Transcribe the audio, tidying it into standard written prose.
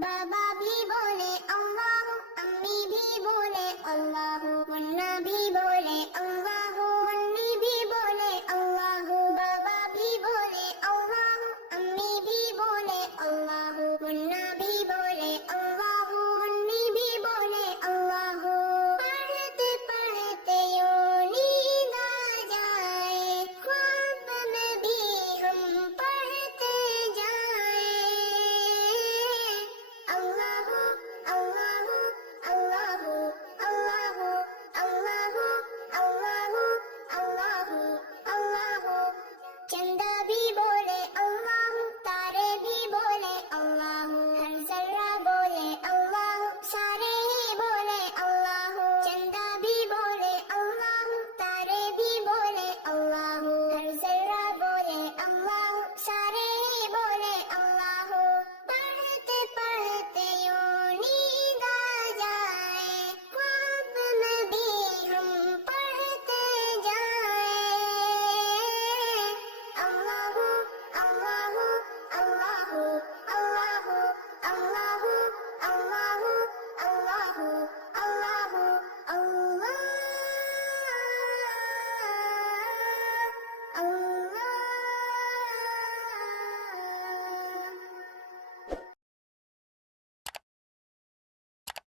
बाबा भी बोले अल्लाह, अम्मी भी बोले अल्लाह, मुन्ना भी बोले अल्लाह, मुन्नी भी बोले अल्लाह। बाबा भी बोले अल्लाह, अम्मी भी बोले अल्लाह, मुन्ना भी बोले अल्लाह, मुन्नी भी बोले अल्लाह। पढ़ते पढ़ते यूं नींद आ जाए, ख्वाब में भी हम पढ़ते जाए। अल्लाह अल्लाह अल्लाह अल्लाह अल्लाह अल्लाह अल्लाह अल्लाह। चंद